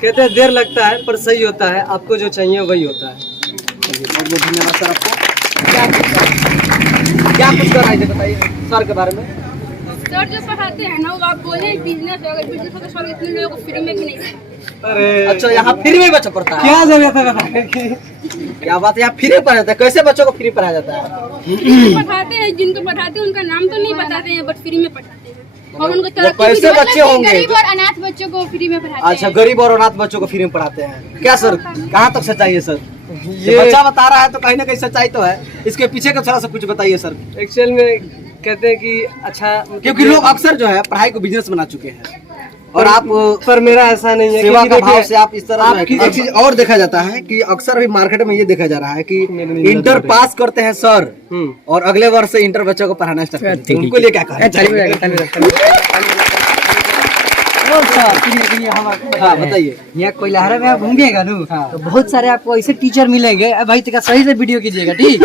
कहते हैं देर लगता है पर सही होता है, आपको जो चाहिए वही होता है। बहुत बहुत धन्यवाद सर आपको। क्या कुछ कर रहे थे बताइए सर के बारे में। सर जो पढ़ाते हैं ना वो आप बोले बिजनेस है, अगर बिजनेस हो तो सर इतने लोगों को फ्री में भी नहीं देते। अरे अच्छा यहाँ फ्री में बच्चा पढ़ता है? क्या जरूरत है बताने की? क्या बात है, यहाँ फ्री पढ़ाया जाता है? कैसे बच्चों को फ्री पढ़ाया जाता है? पढ़ाते हैं, जिनको पढ़ाते हैं उनका नाम तो नहीं बताते हैं, बट फ्री में पढ़ाते हैं और उनको तरक्की कैसे भी बच्चे होंगे? गरीब और अनाथ बच्चों को फ्री में पढ़ाते हैं। अच्छा, गरीब और अनाथ बच्चों को फ्री में पढ़ाते हैं क्या सर? कहाँ तक सच्चाई है सर? ये ये बच्चा बता रहा है तो कहीं ना कहीं सच्चाई तो है, इसके पीछे का थोड़ा सा कुछ बताइए सर। एक्चुअल में कहते हैं कि अच्छा, क्योंकि लोग अक्सर जो है पढ़ाई को बिजनेस बना चुके हैं और आप पर मेरा ऐसा नहीं है। सेवा क्योंकि का भाव देखिए, से आप इस तरह आपकी एक चीज और देखा जाता है कि अक्सर भी मार्केट में ये देखा जा रहा है कि इंटर पास करते हैं सर और अगले वर्ष से इंटर बच्चों को पढ़ाना स्टार्ट करते हैं, उनको लिए क्या कहा? हाँ बताइए। यहाँ कोइलहरा में आप घूमिएगा ना तो बहुत सारे आपको ऐसे टीचर मिलेंगे। अब भाई तक सही से वीडियो कीजिएगा, ठीक?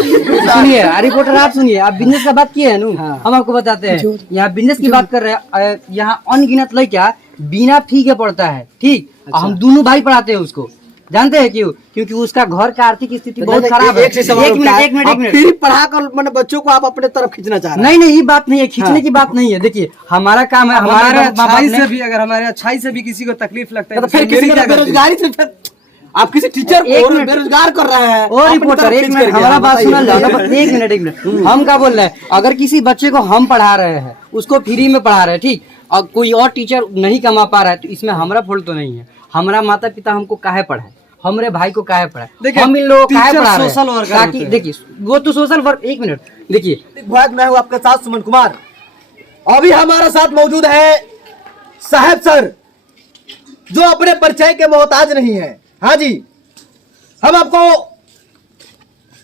सुनिए रिपोर्टर, आप सुनिए, आप बिजनेस का बात किए है ना, हम आपको बताते हैं। यहाँ बिजनेस की बात कर रहे हैं। यहाँ अनगिनत लड़का बिना फी के पढ़ता है, ठीक? हम दोनों भाई पढ़ाते हैं उसको। जानते हैं क्यों? क्योंकि उसका घर का आर्थिक स्थिति बहुत खराब है। एक मिनट फ्री पढ़ा कर मतलब बच्चों को आप अपने तरफ खींचना चाह रहे हैं? नहीं, ये बात नहीं है, खींचने की बात नहीं है। देखिए हमारा काम है, हमारे अच्छाई से भी, अगर हमारे अच्छाई से भी किसी को तकलीफ लगता है तो फिर किसी को बेरोजगारी से फिर आप किसी टीचर को बेरोजगार कर रहे हैं। और रिपोर्टर एक मिनट हमारा बात सुना जाओ। एक मिनट हम क्या बोल रहे हैं? अगर किसी बच्चे को हम पढ़ा रहे हैं, उसको फ्री में पढ़ा रहे हैं, ठीक, और कोई और टीचर नहीं कमा पा रहा है तो इसमें हमारा फॉल्ट तो नहीं है। हमारा माता पिता हमको काहे पढ़ाए, हमारे भाई को काहे पढ़ाए, हम इन लोगों को काहे पढ़ा रहे हैं? ताकि देखिए वो तो सोशल वर्क। एक मिनट देखिए, मैं हूँ आपके साथ सुमन कुमार। अभी हमारे साथ मौजूद है साहब सर जो अपने परिचय के मोहताज नहीं है। हाँ जी, हम आपको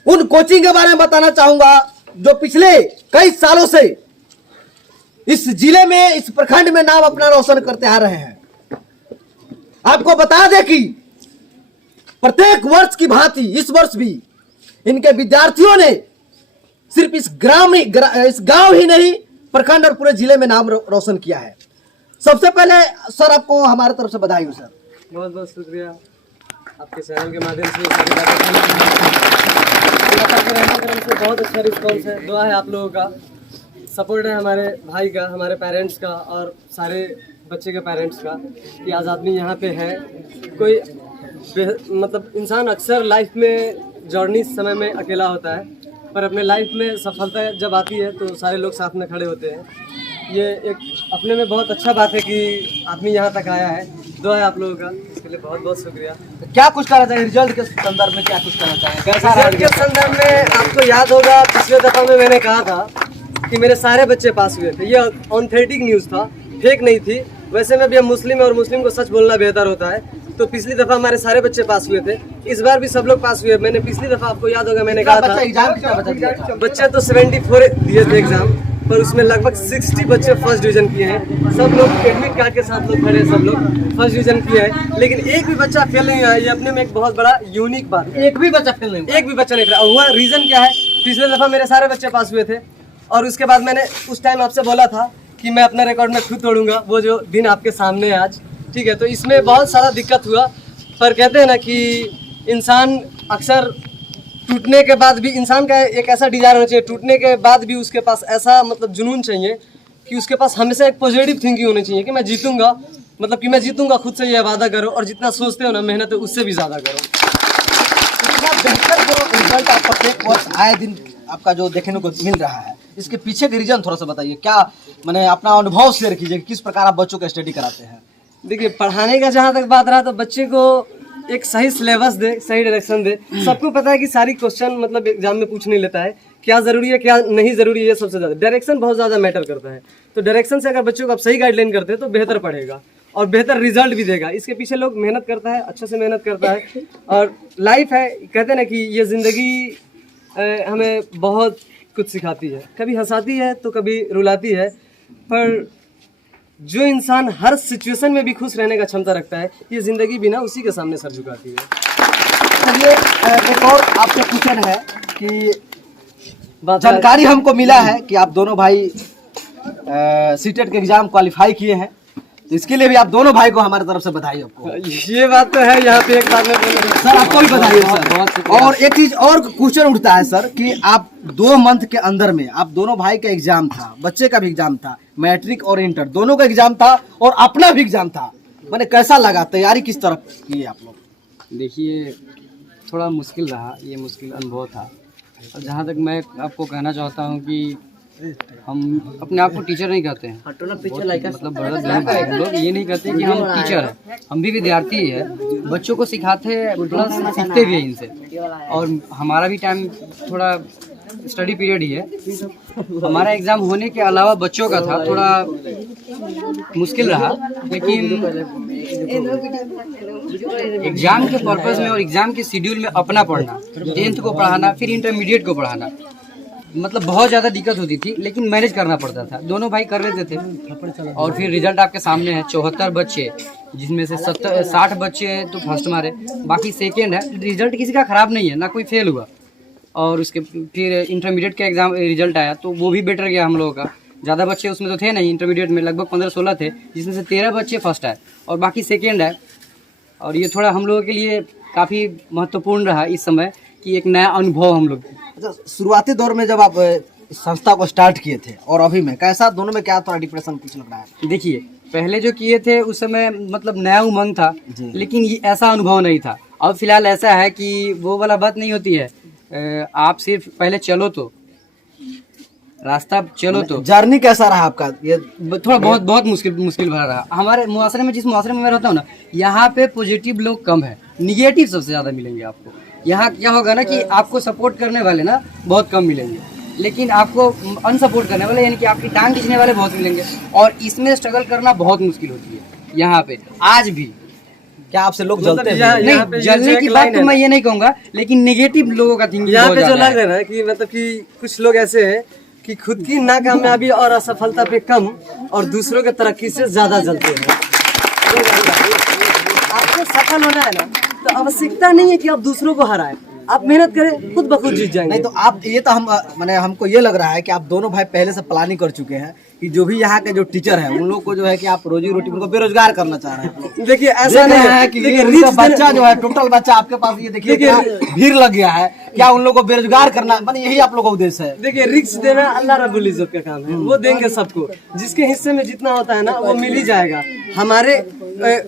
उन कोचिंग के बारे में बताना चाहूंगा जो पिछले कई सालों से इस जिले में, इस प्रखंड में नाम अपना रोशन करते आ रहे हैं। आपको बता दें कि प्रत्येक वर्ष की भांति इस वर्ष भी इनके विद्यार्थियों ने सिर्फ इस गांव ही नहीं प्रखंड और पूरे जिले में नाम रोशन किया है। सबसे पहले सर आपको हमारे तरफ से बधाई हो सर। बहुत बहुत शुक्रिया आपके चैनल के माध्यम से। बहुत अच्छा रिस्पॉन्स है, दुआ है आप लोगों का, सपोर्ट है हमारे भाई का, हमारे पेरेंट्स का और सारे बच्चे के पेरेंट्स का कि आज आदमी यहाँ पे है। कोई मतलब इंसान अक्सर लाइफ में जर्नी समय में अकेला होता है, पर अपने लाइफ में सफलता जब आती है तो सारे लोग साथ में खड़े होते हैं। ये एक अपने में बहुत अच्छा बात है कि आदमी यहाँ तक आया है। दुआ है आप लोगों का, इसके लिए बहुत बहुत शुक्रिया। क्या कुछ कहना चाहिए रिजल्ट के संदर्भ में? क्या कुछ कहना चाहिए? कैसा रिजल्ट के संदर्भ में आपको याद होगा पिछले दफा में मैंने कहा था कि मेरे सारे बच्चे पास हुए थे। ये ऑथेंटिक न्यूज़ था, फेक नहीं थी। वैसे में भी हम मुस्लिम है और मुस्लिम को सच बोलना बेहतर होता है, तो पिछली दफा हमारे सारे बच्चे पास हुए थे, इस बार भी सब लोग पास हुए। मैंने पिछली दफा आपको याद होगा मैंने कहा था बच्चे तो 74 दिए थे एग्जाम, पर उसमें लगभग 60 बच्चे फर्स्ट डिवीजन किए हैं। सब लोग एडमिट कार्ड के साथ लोग खड़े, सब लोग फर्स्ट डिवीजन किए हैं, लेकिन एक भी बच्चा फेल नहीं हुआ। ये अपने में एक बहुत बड़ा यूनिक बात है। एक भी बच्चा फेल नहीं हुआ? एक भी बच्चा नहीं फेल हुआ। रीजन क्या है? पिछले दफा मेरे सारे बच्चे पास हुए थे और उसके बाद मैंने उस टाइम आपसे बोला था कि मैं अपना रिकॉर्ड में खुद तोड़ूंगा, वो जो दिन आपके सामने है आज, ठीक है? तो इसमें बहुत सारा दिक्कत हुआ, पर कहते हैं ना कि इंसान अक्सर टूटने के बाद भी, इंसान का एक ऐसा डिजायर होना चाहिए, टूटने के बाद भी उसके पास ऐसा मतलब जुनून चाहिए कि उसके पास हमेशा एक पॉजिटिव थिंकिंग होनी चाहिए कि मैं जीतूंगा, मतलब कि मैं जीतूंगा। खुद से यह वादा करो और जितना सोचते हो ना मेहनत उससे भी ज़्यादा करो। बेहतर जो रिजल्ट आपका प्रत्येक वर्ष आए दिन आपका जो देखने को मिल रहा है, इसके पीछे का रीजन थोड़ा सा बताइए। क्या मैंने अपना अनुभव शेयर कीजिए, किस प्रकार आप बच्चों को स्टडी कराते हैं? देखिए, पढ़ाने का जहाँ तक बात रहा तो बच्चे को एक सही सिलेबस दे, सही डायरेक्शन दे। सबको पता है कि सारी क्वेश्चन मतलब एग्जाम में पूछ नहीं लेता है, क्या ज़रूरी है क्या नहीं ज़रूरी है, ये सबसे ज़्यादा डायरेक्शन बहुत ज़्यादा मैटर करता है। तो डायरेक्शन से अगर बच्चों को आप सही गाइडलाइन करते हैं तो बेहतर पढ़ेगा और बेहतर रिजल्ट भी देगा। इसके पीछे लोग मेहनत करता है, अच्छे से मेहनत करता है और लाइफ है। कहते हैं ना कि ये ज़िंदगी हमें बहुत कुछ सिखाती है, कभी हंसाती है तो कभी रुलाती है, पर जो इंसान हर सिचुएशन में भी खुश रहने का क्षमता रखता है, ये ज़िंदगी भी ना उसी के सामने सर झुकाती है। चलिए एक और आपसे क्वेश्चन है कि जानकारी हमको मिला है कि आप दोनों भाई सीटेट के एग्जाम क्वालिफाई किए हैं, तो इसके लिए भी आप दोनों भाई को हमारी तरफ से बधाई आपको। ये बात तो है, यहाँ पे एक बात में सर आपको भी बधाई हो सर। और एक चीज और क्वेश्चन उठता है सर कि आप 2 मंथ के अंदर में आप दोनों भाई का एग्जाम था, बच्चे का भी एग्जाम था, मैट्रिक और इंटर दोनों का एग्जाम था और अपना भी एग्जाम था, मैंने कैसा लगा, तैयारी किस तरह की आप लोग? देखिए थोड़ा मुश्किल रहा, ये मुश्किल अनुभव था। और जहाँ तक मैं आपको कहना चाहता हूँ कि हम अपने आप को टीचर नहीं कहते हैं, मतलब बड़ा लोग ये नहीं कहते कि हम टीचर हैं, हम भी विद्यार्थी ही है, बच्चों को सिखाते हैं प्लस सीखते भी हैं इनसे। और हमारा भी टाइम थोड़ा स्टडी पीरियड ही है। हमारा एग्ज़ाम होने के अलावा बच्चों का था, थोड़ा मुश्किल रहा, लेकिन एग्ज़ाम के पर्पज़ में और एग्ज़ाम के शेड्यूल में अपना पढ़ना, 10th को पढ़ाना, फिर इंटरमीडिएट को पढ़ाना, मतलब बहुत ज़्यादा दिक्कत होती थी, लेकिन मैनेज करना पड़ता था। दोनों भाई कर लेते थे। और फिर रिजल्ट आपके सामने है, 74 बच्चे, जिसमें से 60 बच्चे तो फर्स्ट मारे, बाकी सेकेंड है। रिजल्ट किसी का ख़राब नहीं है, ना कोई फेल हुआ। और उसके फिर इंटरमीडिएट का एग्ज़ाम रिजल्ट आया तो वो भी बेटर गया हम लोगों का। ज़्यादा बच्चे उसमें तो थे नहीं, इंटरमीडिएट में लगभग 15-16 थे, जिसमें से 13 बच्चे फर्स्ट आए और बाकी सेकेंड है। और ये थोड़ा हम लोगों के लिए काफ़ी महत्वपूर्ण रहा इस समय कि एक नया अनुभव हम लोग। अच्छा, शुरुआती दौर में जब आप संस्था को स्टार्ट किए थे और अभी में कैसा, दोनों में क्या थोड़ा डिप्रेशन कुछ लग रहा है? देखिए पहले जो किए थे उस समय मतलब नया उमंग था, लेकिन ये ऐसा अनुभव नहीं था। अब फिलहाल ऐसा है कि वो वाला बात नहीं होती है, आप सिर्फ पहले चलो तो रास्ता चलो तो। जर्नी कैसा रहा आपका? ये थोड़ा बहुत मुश्किल भरा रहा। हमारे मुआशरे में, जिस मुआशरे में मैं रहता हूँ ना, यहाँ पे पॉजिटिव लोग कम है, निगेटिव सबसे ज़्यादा मिलेंगे आपको। यहाँ क्या होगा ना कि आपको सपोर्ट करने वाले ना बहुत कम मिलेंगे, लेकिन आपको अनसपोर्ट करने वाले यानी कि आपकी टांग खींचने वाले बहुत मिलेंगे। और इसमें स्ट्रगल करना बहुत मुश्किल होती है यहाँ पे आज भी। क्या आपसे लोग जलते हैं? नहीं, जलने की बात तो मैं ये नहीं कहूँगा, लेकिन नेगेटिव लोगों का थिंकिंग यहाँ पे जो लग रहा है कि मतलब कि कुछ लोग ऐसे हैं कि खुद की नाकामयाबी और असफलता पे कम और दूसरों के तरक्की से ज्यादा जलते हैं। आपको सफल होना है ना, तो आवश्यकता नहीं है कि आप दूसरों को हराएं, आप मेहनत करें, खुद ब खुद जीत जाएंगे। नहीं तो आप ये तो हम मैंने हमको ये लग रहा है कि आप दोनों भाई पहले से प्लानिंग कर चुके हैं कि जो भी यहाँ के जो टीचर है उन लोग को जो है कि आप रोजी रोटी उनको बेरोजगार करना चाह रहे हैं। देखिए ऐसा नहीं है कि उनका बच्चा जो है, टोटल बच्चा आपके पास ये देखिए क्या भीड़ लग गया है, क्या उन लोग को बेरोजगार करना, माने यही आप लोग का उद्देश्य है? देखिए रिस्क देना अल्लाह रब्बुल इज्जत का काम है, वो देंगे सबको, जिसके हिस्से में जितना होता है ना वो मिल ही जाएगा। हमारे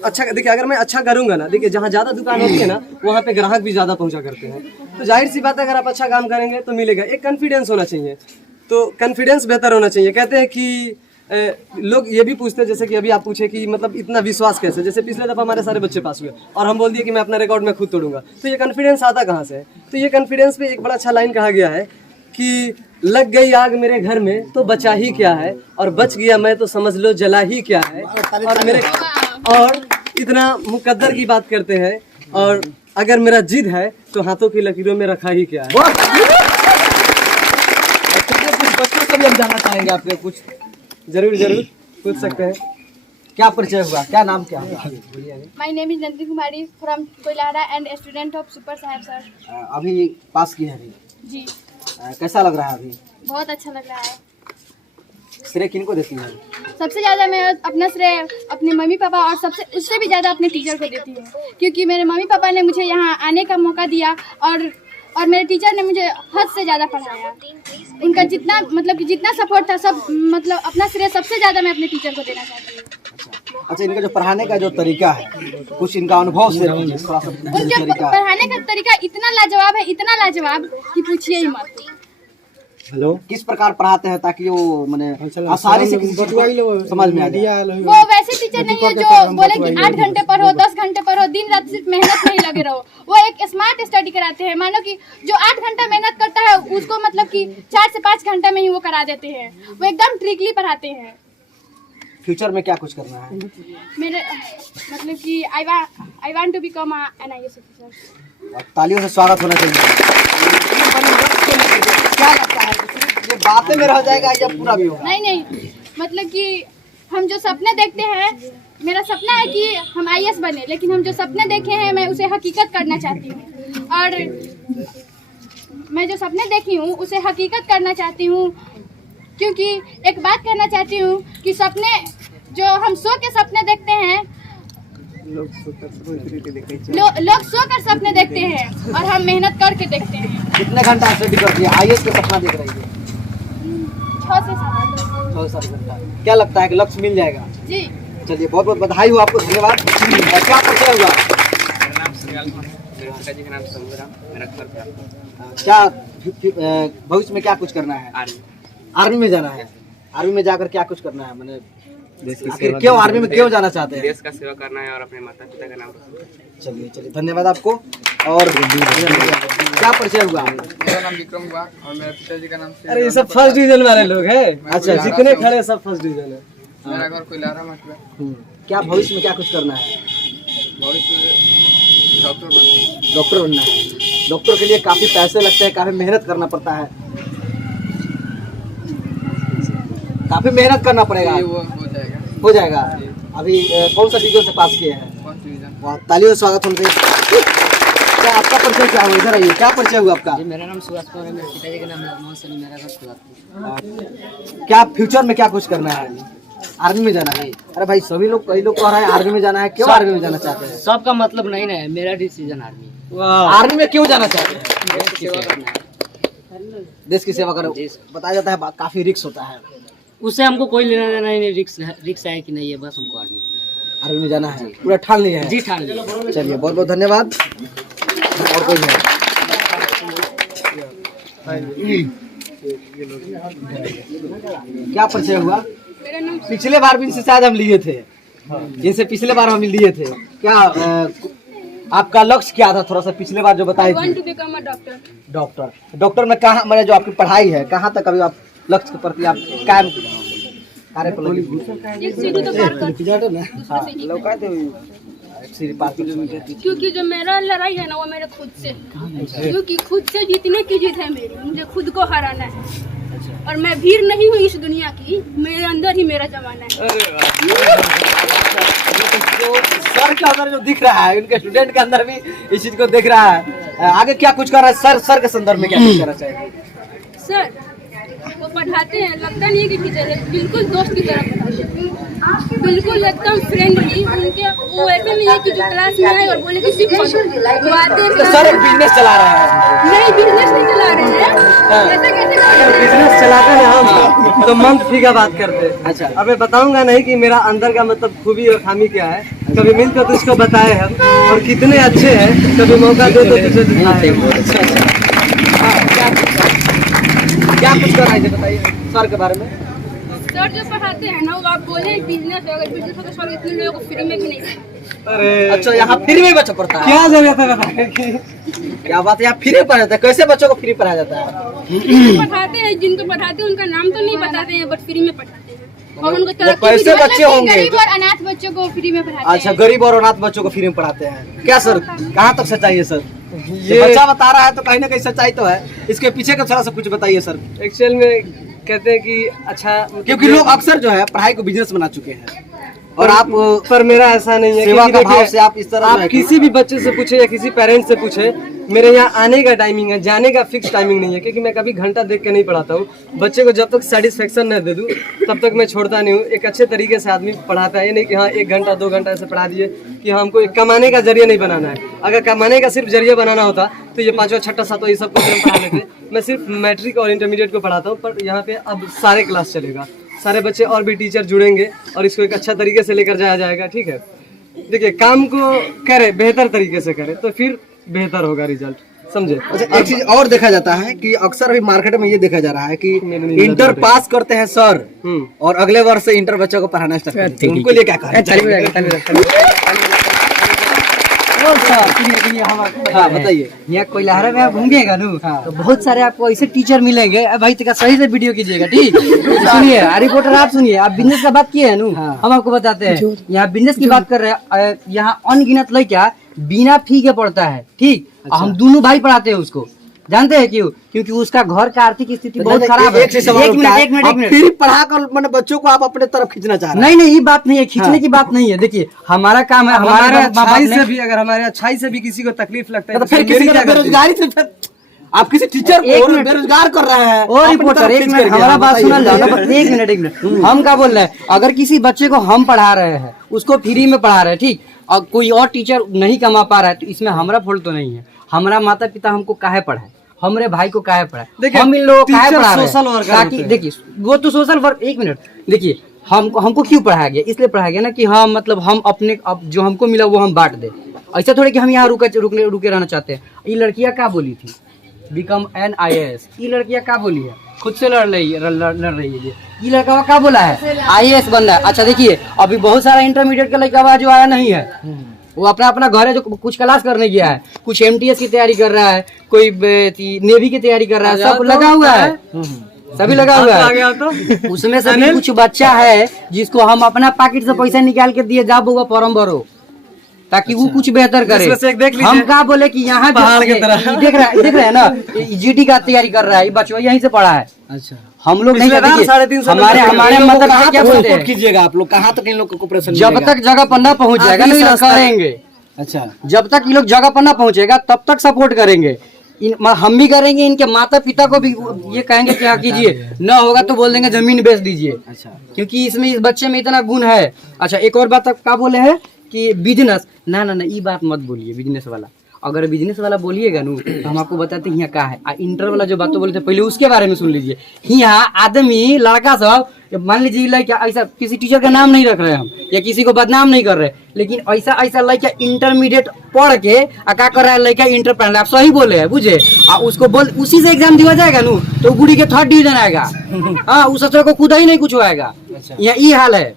अच्छा देखिए, अगर मैं अच्छा करूंगा ना, देखिए जहाँ ज्यादा दुकान होती है ना वहाँ पे ग्राहक भी ज्यादा पहुंचा करते हैं, तो जाहिर सी बात है अगर आप अच्छा काम करेंगे तो मिलेगा। एक कॉन्फिडेंस होना चाहिए, तो कॉन्फिडेंस बेहतर होना चाहिए। कहते हैं कि लोग ये भी पूछते हैं, जैसे कि अभी आप पूछे कि मतलब इतना विश्वास कैसे, जैसे पिछले दफा हमारे सारे बच्चे पास हुए और हम बोल दिए कि मैं अपना रिकॉर्ड में खुद तोड़ूंगा, तो ये कॉन्फिडेंस आता कहाँ से है? तो ये कॉन्फिडेंस पे एक बड़ा अच्छा लाइन कहा गया है कि लग गई आग मेरे घर में तो बचा ही क्या है, और बच गया मैं तो समझ लो जला ही क्या है। और इतना मुकद्दर की बात करते हैं, और अगर मेरा जिद है तो हाथों की लकीरों में रखा ही क्या है। बच्चों से भी हम जानना चाहेंगे आपके कुछ। जरूर पूछ सकते हैं। क्या परिचय हुआ, क्या नाम क्या है? My name is Nandini Kumari from Koilara and student of super Saheb sir. अभी पास किए हैं अभी? जी। कैसा लग रहा है अभी? बहुत अच्छा लग रहा है। श्रेय किनको देती है? सबसे ज़्यादा मैं अपना श्रेय अपने मम्मी पापा और सबसे उससे भी ज़्यादा अपने टीचर को देती हूँ, क्योंकि मेरे मम्मी पापा ने मुझे यहाँ आने का मौका दिया और मेरे टीचर ने मुझे हद से ज़्यादा पढ़ाया। उनका जितना मतलब कि जितना सपोर्ट था सब, मतलब अपना श्रेय सबसे ज़्यादा मैं अपने टीचर को देना चाहती हूँ। अच्छा, इनका जो पढ़ाने का जो तरीका है, कुछ इनका अनुभव से थोड़ा सा उनके पढ़ाने का तरीका इतना लाजवाब कि पूछिए ही मत। हेलो, किस प्रकार पढ़ाते हैं ताकि वो माने आसानी से समझ में आ जाए? वो वैसे टीचर नहीं है जो बोले कि 8 घंटे पढ़ो, 10 घंटे पढ़ो, दिन रात सिर्फ मेहनत नहीं लगे रहो। वो एक स्मार्ट स्टडी कराते हैं। मानो कि जो 8 घंटा मेहनत करता है उसको मतलब कि 4 से 5 घंटा में ही वो करा देते हैं। वो एकदम ट्रिकली पढ़ाते हैं। फ्यूचर में क्या कुछ करना है? मेरे मतलब कि I want to become an IAS officer. तालियों से स्वागत होना चाहिए। क्या लगता है ये बातें में रह जाएगा या पूरा भी होगा? नहीं, मतलब कि हम जो सपने देखते हैं, मेरा सपना है कि हम IAS बने, लेकिन हम जो सपने देखे हैं मैं उसे हकीकत करना चाहती हूँ। और मैं जो सपने देखी हूँ उसे हकीकत करना चाहती हूँ, क्योंकि एक बात कहना चाहती हूँ कि जो हम सो के सपने देखते हैं, लोग सो कर सपने देखते हैं और हम मेहनत करके देखते हैं। कितने घंटा स्टडी करती है? IAS का सपना देख रही है 6 से 7। 6-7 घंटा। क्या लगता है कि लक्ष्य मिल जाएगा? जी। चलिए बहुत बहुत बधाई हो आपको, धन्यवाद। और क्या परिचय हुआ? मेरा नाम श्रीलाल, मेरे पिताजी का नाम शंभूराम, मेरा घर क्या भविष्य में क्या कुछ करना है? आर्मी में जाना है। आर्मी में जाकर क्या कुछ करना है? मैंने आखिर क्यों आर्मी में क्यों जाना चाहते हैं? देश का सेवा करना है और अपने माता पिता का नाम रोशन करना है। चलिए चलिए धन्यवाद आपको। और क्या परिचय हुआ? मेरा नाम विक्रम हुआ और मेरे पिताजी का नाम अरे ये सब फर्स्ट डिवीजन वाले लोग हैं। अच्छा, जितने खड़े सब फर्स्ट डिवीजन है। मेरा घर कोइलारा मठुआ। क्या भविष्य में क्या कुछ करना है? भविष्य में डॉक्टर बनना है। डॉक्टर बनना है। डॉक्टर के लिए काफी पैसे लगते हैं, काफी मेहनत करना पड़ता है, काफी मेहनत करना पड़ेगा। ये वो हो जाएगा। हो जाएगा। अभी कौन सा डिवीजन से पास किए हैं? First division. वाह, तालियों से स्वागत उनके। क्या आपका परिचय क्या हुआ? इधर आइए, क्या परिचय हुआ आपका? जी, मेरा नाम सुभाष कुमार है, मेरे पिताजी का नाम राजमोहन सैनी, मेरा घर खुदापुर। क्या फ्यूचर में क्या कुछ करना है? आर्मी में जाना है। अरे भाई सभी लोग, कई लोग कह रहे हैं आर्मी में जाना है। क्यों आर्मी में जाना चाहते हैं? सबका मतलब नहीं ना है, मेरा डिसीजन आर्मी। आर्मी में क्यों जाना चाहते हैं? देश की सेवा करना है। देश की सेवा करो। बताया जाता है काफी रिस्क होता है। उससे हमको कोई लेना देना नहीं, रिक्स है कि नहीं है, बस हमको आर्मी में जाना है। पूरा ठान लिया है? जी ठान लिया। चलिए बहुत बहुत धन्यवाद। और कोई है? क्या परिचय हुआ? मेरा नाम पिछले बार भी इनसे शायद हम लिए थे, जिनसे पिछले बार हम लिए थे। क्या आपका लक्ष्य क्या था? थोड़ा सा पिछले बार जो बताए थे। डॉक्टर। डॉक्टर में कहाँ, मैंने जो आपकी पढ़ाई है कहाँ तक अभी आप लक्ष्य के प्रति आप कायम कार्य पर लगे? क्योंकि जो मेरा लड़ाई है ना वो मेरे खुद से, क्योंकि खुद से जीतने की जीत है मेरी, मुझे खुद को हराना है। और मैं भीड़ नहीं हूँ इस दुनिया की, मेरे अंदर ही मेरा जमाना है। सर के अंदर जो दिख रहा है, उनके स्टूडेंट के अंदर भी इस चीज को दिख रहा है। आगे क्या कुछ कर रहा है सर? के संदर्भ में क्या कुछ करना चाहिए? सर वो पढ़ाते हैं, लगता नहीं है कि टीचर है, बिल्कुल दोस्त की तरह पढ़ाते हैं, बिल्कुल एकदम फ्रेंडली। उनके वो ऐसे नहीं है कि जो क्लास में आए और बोले कि सिर्फ पढ़ो। वो आते हैं, सर एक बिजनेस चला रहे हैं। नहीं बिजनेस नहीं चला रहे हैं। ऐसा कैसे अगर बिजनेस चलाते हैं हम तो मंथ फी का बात करते हैं। अच्छा। अब मैं बताऊंगा नहीं कि मेरा अंदर का मतलब खूबी और खामी क्या है, कभी मिलकर तो इसको बताए हम, और कितने अच्छे हैं कभी मौका दे तो तुझे दिखाए। क्या कुछ कर रहे थे बताइए सर के बारे में। सर जो पढ़ाते हैं ना वो आप बोले बिजनेस है, अगर बिजनेस हो तो सर इतने लोगों को फ्री में भी नहीं देते। अरे अच्छा, यहाँ फ्री में बच्चों पढ़ता है? क्या जरूरत है बताने की? क्या बात है, यहाँ फ्री पढ़ाया जाता है? कैसे बच्चों को फ्री पढ़ाया जाता है? पढ़ाते हैं, जिनको पढ़ाते हैं उनका नाम तो नहीं बताते हैं, बट फ्री में पढ़ाते हैं। और उनको तरक्की कैसे भी- बच्चे होंगे? गरीब और अनाथ बच्चों को फ्री में पढ़ाते हैं। अच्छा, गरीब और अनाथ बच्चों को फ्री में पढ़ाते हैं। क्या सर, कहाँ तक सच्चाई है सर? ये ये बच्चा बता रहा है तो कहीं ना कहीं सच्चाई तो है। इसके पीछे का थोड़ा सा कुछ बताइए सर। एक्चुअल में कहते हैं कि अच्छा, क्योंकि लोग अक्सर जो है पढ़ाई को बिजनेस बना चुके हैं, और आप पर मेरा ऐसा नहीं है। सेवा क्योंकि का भाव देखिए, से आप इस तरह जो है आप कि- किसी भी बच्चे से पूछे या किसी पेरेंट्स से पूछे, मेरे यहाँ आने का टाइमिंग है, जाने का फिक्स टाइमिंग नहीं है, क्योंकि मैं कभी घंटा देख के नहीं पढ़ाता हूँ। बच्चे को जब तक सेटिस्फेक्शन न दे दूँ तब तक मैं छोड़ता नहीं हूँ। एक अच्छे तरीके से आदमी पढ़ाता है, ये नहीं कि हाँ 1 घंटा 2 घंटा ऐसे पढ़ा दिए कि हमको एक कमाने का जरिया नहीं बनाना है। अगर कमाने का सिर्फ जरिया बनाना होता तो ये 5वां 6वां 7वां ये सब को हम पढ़ा लेते। मैं सिर्फ मैट्रिक और इंटरमीडिएट को पढ़ाता हूँ, पर यहाँ पे अब सारे क्लास चलेगा, सारे बच्चे और भी टीचर जुड़ेंगे और इसको एक अच्छा तरीके से लेकर जाया जाएगा। ठीक है, देखिए काम को करे बेहतर तरीके से करे तो फिर बेहतर होगा रिजल्ट, समझे। अच्छा, एक चीज और देखा जाता है कि अक्सर अभी मार्केट में ये देखा जा रहा है कि इंटर पास करते हैं सर, और अगले वर्ष से इंटर बच्चों को पढ़ाना स्टार्ट करते हैं। उनको लिए क्या कहा? हाँ बताइए। यहाँ कोइलारा में आप घूमिएगा ना तो बहुत सारे आपको ऐसे टीचर मिलेंगे। अब भाई तक सही से वीडियो कीजिएगा, ठीक? सुनिए रिपोर्टर, आप सुनिए, आप बिजनेस का बात किए है ना, हम आपको बताते हैं। यहाँ बिजनेस की बात कर रहे हैं। यहाँ अनगिनत लड़का बिना फी के पढ़ता है, ठीक? हम दोनों भाई पढ़ाते हैं उसको। जानते हैं क्यों? क्योंकि उसका घर का आर्थिक स्थिति बहुत खराब है। एक मिनट फिर पढ़ा कर मैंने बच्चों को आप अपने तरफ खींचना चाह रहे हैं? नहीं, ये बात नहीं है, खींचने की बात नहीं है। देखिए हमारा काम है, हमारे हमारे अच्छाई से भी, अगर हमारे अच्छाई से भी किसी को तकलीफ लगता है तो फिर किसी को बेरोजगारी से आप किसी टीचर एक को मिनट। बेरोजगार कर रहे हैं। ओ अपनी रिपोर्टर तरफ एक खींच मिनट करके, हमारा आप बात बताइए। सुना जाओ ना, एक मिनट हम क्या बोल रहे हैं, अगर किसी बच्चे को हम पढ़ा रहे हैं, उसको फ्री में पढ़ा रहे हैं, ठीक, और कोई और टीचर नहीं कमा पा रहा है, तो इसमें हमारा फॉल्ट तो नहीं है। हमारा माता पिता हमको काहे पढ़ाए, हमारे भाई को काहे पढ़ाए, देखिए, हम इन लोगों को काहे टीचर पढ़ा रहे सोशल हैं, वर्कर ताकि होते हैं। देखिए वो तो सोशल वर्क, एक मिनट देखिए, हमको क्यों पढ़ाया गया, इसलिए पढ़ाया गया ना कि हम मतलब हम अपने अब जो हमको मिला वो हम बांट दे। ऐसा थोड़े कि हम यहाँ रुके रहना चाहते हैं। ये लड़कियाँ क्या बोली थी, बिकम एन IAS, ये लड़कियाँ क्या बोली है, खुद से लड़ रही है। ये लड़का क्या बोला है, IAS बनना है। अच्छा देखिए, अभी बहुत सारा इंटरमीडिएट का लड़का जो आया नहीं है, वो अपना अपना घर है, जो कुछ क्लास करने गया है, कुछ MTS की तैयारी कर रहा है, कोई नेवी की तैयारी कर रहा है, सब लगा हुआ है, सभी लगा हुआ है। उसमें से भी कुछ बच्चा है जिसको हम अपना पॉकेट से पैसा निकाल के दिए, जा बउआ फॉर्म भरो, ताकि वो कुछ बेहतर करे। इसमें से एक देख लीजिए। हम क्या बोले कि यहाँ पहाड़ की तरह। देख रहे हैं ना, GT का तैयारी कर रहा है, ये बच्चा यहीं से पढ़ा है। अच्छा, हम लोग नहीं पिछले बार देखिए, 350 हमारे नंबर हमारे इन लोगों को मतलब कहाँ क्या तक बोलते सपोर्ट हैं, कीजिएगा आप लोग, कहाँ तक इन लोग को कोऑपरेशन जब मिलेगा? तक जगह पर ना पहुंच जाएगा आखिरी नहीं रास्ता है। करेंगे, अच्छा, जब तक ये लोग जगह पर ना पहुंचेगा तब तक सपोर्ट करेंगे। हम भी करेंगे, इनके माता पिता को भी ये कहेंगे क्या कीजिए, ना होगा तो बोल देंगे जमीन बेच दीजिए, अच्छा, क्योंकि इसमें इस बच्चे में इतना गुण है। अच्छा एक और बात आप क्या बोले हैं कि बिजनेस, ना ये बात मत बोलिए बिजनेस वाला, अगर बिजनेस वाला बोलिएगा नू तो हम आपको बताते हैं यहाँ क्या है। इंटर वाला जो बात बोले थे पहले उसके बारे में सुन लीजिए। यहाँ आदमी लड़का सब मान लीजिए लड़का ऐसा, किसी टीचर का नाम नहीं रख रहे हम या किसी को बदनाम नहीं कर रहे, लेकिन ऐसा लड़का इंटरमीडिएट पढ़ के क्या कर रहा है, लड़का इंटर पढ़ रहा है, आप सही बोले हैं बुझे, उसको बोल उसी से एग्जाम दिया जाएगा नू तो गुड़ी के 3rd डिवीजन आएगा। हाँ, उस सत्र को खुदा ही नहीं कुछ आएगा। यहाँ ये हाल है,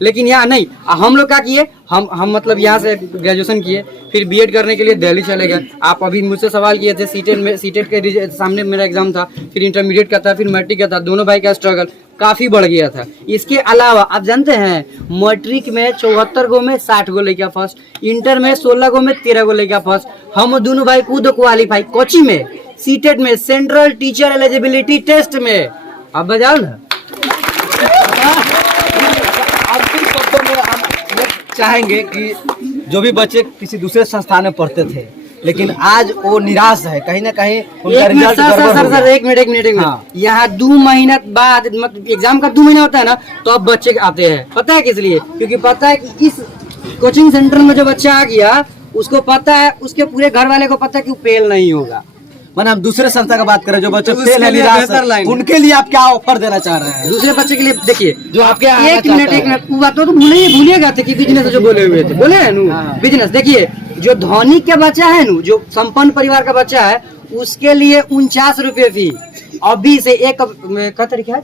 लेकिन यहाँ नहीं। हम लोग क्या किए, हम मतलब यहाँ से ग्रेजुएशन किए, फिर B.Ed करने के लिए दिल्ली चले गए। आप अभी मुझसे सवाल किए थे, सीटेट के सामने मेरा एग्जाम था, फिर इंटरमीडिएट का था, फिर मैट्रिक का था, दोनों भाई का स्ट्रगल काफी बढ़ गया था। इसके अलावा आप जानते हैं, मैट्रिक में 74 गो में 60 गो लेके फर्स्ट, इंटर में 16 गो में 13 गो लेके फर्स्ट। हम दोनों भाई खुद क्वालिफाई कोची में, सीटेट में, सेंट्रल टीचर एलिजिबिलिटी टेस्ट में। अब बजाओ ना। चाहेंगे कि जो भी बच्चे किसी दूसरे संस्थान में पढ़ते थे, लेकिन आज वो निराश है, कहीं ना कहीं उनका एक मिनट रिजल्ट सर गड़बड़ हो गया। एक मिनट हाँ। यहाँ 2 महीना बाद मतलब एग्जाम का 2 महीना होता है ना, तो अब बच्चे आते हैं। पता है किस लिए, क्योंकि पता है कि इस कोचिंग सेंटर में जो बच्चा आ गया उसको पता है, उसके पूरे घर वाले को पता है कि वो फेल नहीं होगा। मैंने हम दूसरे संस्था का बात करें, जो बच्चे उसके फेल है, लिए निराश बेहतर है, लाइन। उनके लिए आप क्या ऑफर देना चाह रहे हैं? दूसरे बच्चे के लिए देखिए, जो आपके यहाँ आना एक चाहता है। मिनट वो बात तो भूलिएगा थे कि बिजनेस जो बोले हुए थे, बोले है नू बिजनेस। देखिए जो धनी के बच्चा है नू, जो संपन्न परिवार का बच्चा है, उसके लिए 49 रुपए फी अभी से क्या तरीका है,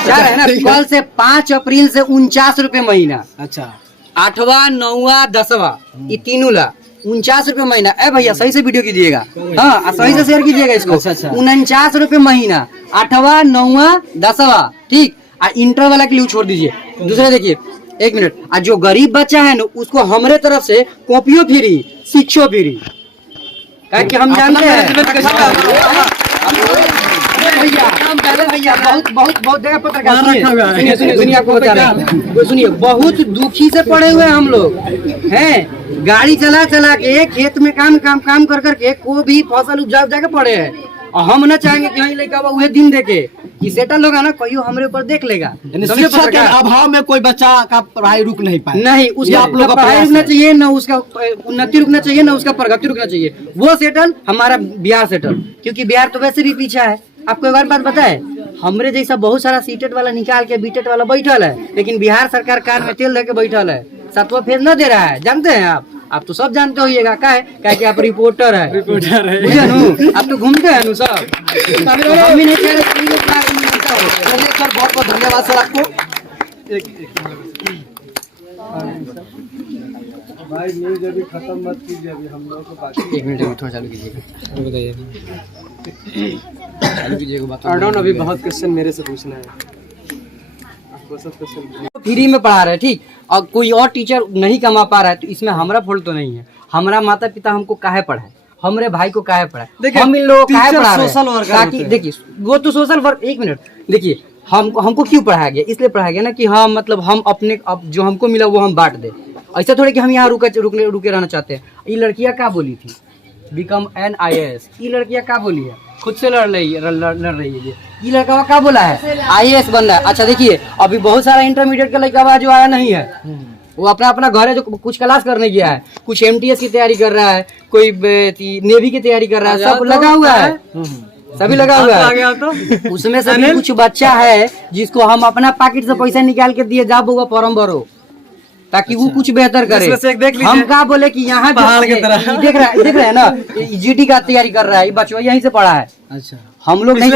4 है ना, कल से 5 अप्रैल से 49 रुपए महीना। अच्छा, 8वां 9वां 10वां ये तीनों ला 49 रुपए महीना। ए भैया सही से वीडियो कीजिएगा, हाँ सही से शेयर कीजिएगा इसको। अच्छा। 49 रुपए महीना, 8वां 9वां 10वां, ठीक। इंटर वाला के लिए छोड़ दीजिए। दूसरा देखिए, एक मिनट, जो गरीब बच्चा है ना उसको हमारे तरफ से कॉपियों फ्री, शिक्षो फ्री, कि हम जानते हैं भैया बहुत जगह पत्रकार सुनिए आपको बता रहे हैं, सुनिए बहुत दुखी से पड़े हुए हम लोग हैं। गाड़ी चला के खेत में काम कर के को भी फसल उपजा के पड़े हैं, और हम ना चाहेंगे कि यहीं लेके वह दिन देखे कि सेटल होगा ना, कोई हमारे ऊपर देख लेगा। यानी समझे शिक्षा के पत्रकार? अभाव में कोई बच्चा का पढ़ाई रुक नहीं पाए, नहीं, ये उसका आप लोग का पढ़ाई प्रयास रुकना है। चाहिए, ना उसका उन्नति रुकना चाहिए, ना उसका प्रगति रुकना चाहिए। वो सेटल हमारा बिहार सेटल, क्योंकि बिहार तो वैसे भी पीछा है। आपको एक बार बात बताए, हमरे जैसा बहुत सारा सीटेट वाला निकाल के बीटेट वाला बैठल है, लेकिन बिहार सरकार कार में तेल लेके बैठल है, 7वां फेज न दे रहा है। जानते हैं आप तो सब जानते होइएगा, क्या कि आप रिपोर्टर है, बुझे नू, आप तो घूमते हैं नू सब। हम भी नहीं कह रहे कि ये बात नहीं बनता हो। चलिए सर, बहुत बहुत धन्यवाद सर आपको। भाई न्यूज अभी खत्म मत कीजिए, अभी हम लोगों को बाकी। एक मिनट थोड़ा चालू कीजिएगा, बताइए चालू कीजिएगा बात। अर्डन अभी बहुत क्वेश्चन मेरे से पूछना है, आपको सब क्वेश्चन फ्री में पढ़ा रहे हैं, ठीक, और कोई और टीचर नहीं कमा पा रहा है, तो इसमें हमारा फॉल्ट तो नहीं है। हमारा माता पिता हमको काहे पढ़ाए, हमारे भाई को काहे पढ़ाए, देखिए, हम इन लोगों को काहे टीचर पढ़ा रहे सोशल हैं, वर्कर ताकि होते हैं। देखिए वो तो सोशल वर्क। एक मिनट देखिए, हमको क्यों पढ़ाया गया, इसलिए पढ़ाया गया ना कि हम मतलब हम अपने अब जो हमको मिला वो हम बांट दे। ऐसा थोड़े कि हम यहाँ रुके रहना चाहते हैं। ये लड़कियाँ क्या बोली थी, बिकम एन IAS। ये लड़कियां क्या बोली है, खुद से लड़ रही है। ये लड़का क्या बोला है, IAS बन रहा है। अच्छा देखिए, अभी बहुत सारा इंटरमीडिएट का लड़का जो आया नहीं है, वो अपना अपना घर है जो कुछ क्लास करने गया है, कुछ MTS की तैयारी कर रहा है, कोई नेवी की तैयारी कर रहा है, सब लगा हुआ है, सभी लगा हुआ है। तो उसमें से भी कुछ बच्चा है जिसको हम अपना पॉकेट से पैसा निकाल के दिए, जा बउआ फॉर्म भरो, ताकि वो कुछ बेहतर करे। हम क्या बोले कि यहाँ देख रहे हैं ना, GT का तैयारी कर रहा है, बच्चा यहीं से पढ़ा है। अच्छा, हम लोग नहीं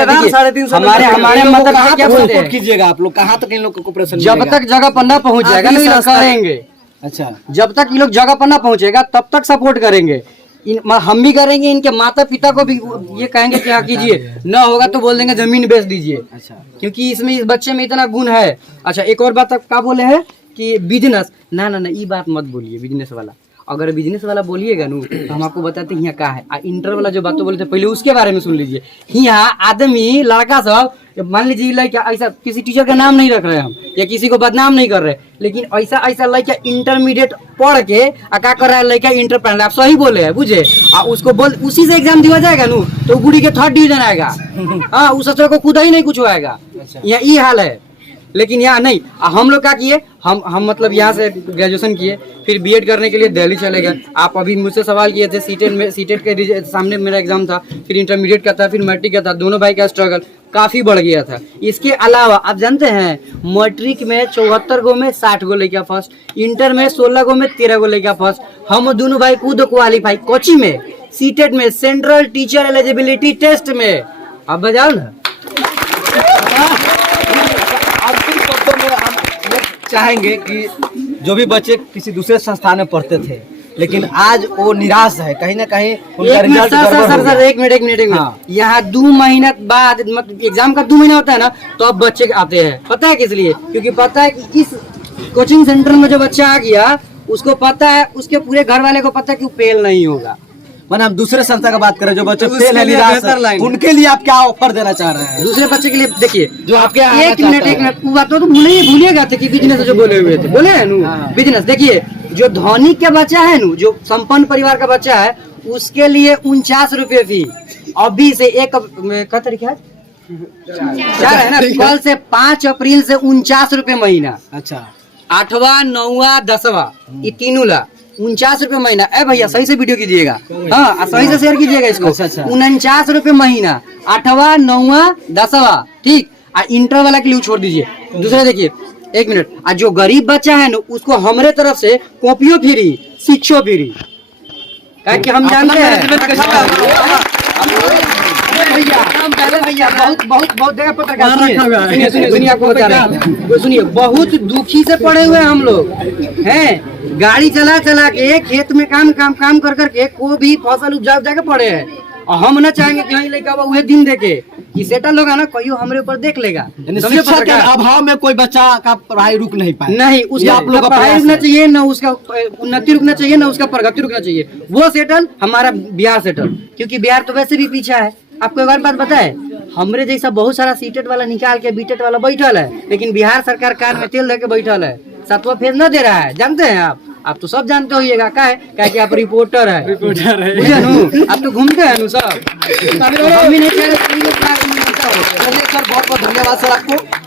हमारे मतलब क्या बोलते हैं, कीजिएगा आप लोग कहाँ तक इन लोग को कोऑपरेशन, जब तक जगह पर ना पहुँच जाएगा नहीं करेंगे। अच्छा, जब तक ये लोग जगह पर ना पहुँचेगा तब तक सपोर्ट करेंगे, हम भी करेंगे, इनके माता पिता को भी ये कहेंगे कि हाँ कीजिए, ना होगा तो बोल देंगे जमीन बेच दीजिए। अच्छा, क्योंकि इसमें इस बच्चे में इतना गुण है। अच्छा, एक और बात क्या बोले हैं कि बिजनेस, ना ये बात मत बोलिए बिजनेस वाला। अगर बिजनेस वाला बोलिएगा नू तो हम आपको बताते हैं यहाँ क्या है। इंटर वाला जो बात बोले थे पहले उसके बारे में सुन लीजिए। यहाँ आदमी लड़का सब मान लीजिए लड़का ऐसा, किसी टीचर का नाम नहीं रख रहे हम या किसी को बदनाम नहीं कर रहे, लेकिन ऐसा लड़का इंटरमीडिएट पढ़ के क्या कर रहा है, लड़का इंटर पढ़ रहा है, आप सही बोले हैं बुझे, उसको बोल उसी से एग्जाम दिया जाएगा नू तो गुड़ी के 3rd डिवीजन आएगा। हाँ, उस अक्षर को खुदा ही नहीं कुछ आएगा। यहाँ ये हाल है, लेकिन यहाँ नहीं। हम लोग क्या किए, हम मतलब यहाँ से ग्रेजुएशन किए, फिर BEd करने के लिए दिल्ली चले गए। आप अभी मुझसे सवाल किए थे, सीटेट के सामने मेरा एग्जाम था, फिर इंटरमीडिएट का था, फिर मैट्रिक का था, दोनों भाई का स्ट्रगल काफी बढ़ गया था। इसके अलावा आप जानते हैं, मैट्रिक में 74 गो में 60 गो लेके फर्स्ट, इंटर में 16 गो में 13 गो लेके फर्स्ट। हम दोनों भाई खुद क्वालिफाई कोची में, सीटेट में, सेंट्रल टीचर एलिजिबिलिटी टेस्ट में। अब बजाओ ना। चाहेंगे कि जो भी बच्चे किसी दूसरे संस्थान में पढ़ते थे लेकिन आज वो निराश है, कहीं ना कहीं उनका रिजल्ट सर एक मिनट हाँ। यहाँ 2 महीना बाद मतलब एग्जाम का 2 महीना होता है ना, तो अब बच्चे आते हैं। पता है किस लिए? क्योंकि पता है कि इस कोचिंग सेंटर में जो बच्चा आ गया उसको पता है, उसके पूरे घर वाले को पता है कि वो फेल नहीं होगा। मैंने हम दूसरे संस्था का बात करें जो बच्चे फेल है, निराश है, उनके लिए आप क्या ऑफर देना चाह रहे हैं? दूसरे बच्चे के लिए देखिए, जो आपके एक मिनट वो बात तो भूलिएगा थे कि बिजनेस जो बोले हुए थे, बोले है बिजनेस। देखिए, जो धनिक का बच्चा है नु, जो संपन्न परिवार का बच्चा है, उसके लिए 49 रुपए फी अभी से 1 तारीख है 4 है ना, कल से 5 अप्रैल से 49 रुपए महीना। अच्छा, 8वां 9वां 10वां ये तीनों ला 49 रुपए महीना। ए भैया सही से वीडियो कीजिएगा, हाँ सही से शेयर कीजिएगा इसको। 49 रुपए महीना, 8वां 9वां 10वां, ठीक। इंटर वाला के लिए छोड़ दीजिए। दूसरा देखिए, एक मिनट, जो गरीब बच्चा है ना उसको हमारे तरफ से कॉपियों फ्री, शिक्षो फ्री, कि हम जानते हैं भैया बहुत जगह पत्रकार सुनिए आपको बता रहे हैं, सुनिए बहुत दुखी से पड़े हुए हम लोग हैं। गाड़ी चला के खेत में काम कर के को भी फसल उपजा के पड़े हैं, और हम ना चाहेंगे कि यहाँ लेके वह दिन देखे कि सेटल होगा ना, कोई हमारे ऊपर देख लेगा। शिक्षा के अभाव में कोई बच्चा का पढ़ाई रुक नहीं पाए, नहीं उसका आप लोग पढ़ाई रुकना चाहिए, ना उसका उन्नति रुकना चाहिए, ना उसका प्रगति रुकना चाहिए। वो सेटल हमारा बिहार सेटल, क्योंकि बिहार तो वैसे भी पीछा है। आपको एक बात बताए, हमरे जैसा बहुत सारा सीटेट वाला निकाल के बीटेट वाला बैठल है, लेकिन बिहार सरकार कार में तेल लेके बैठल है, 7वां फेज न दे रहा है। जानते हैं आप तो सब जानते होइएगा, क्या कि आप रिपोर्टर है बुझे नु, आप तो घूमते हैं नु सब। बहुत बहुत धन्यवाद सर आपको।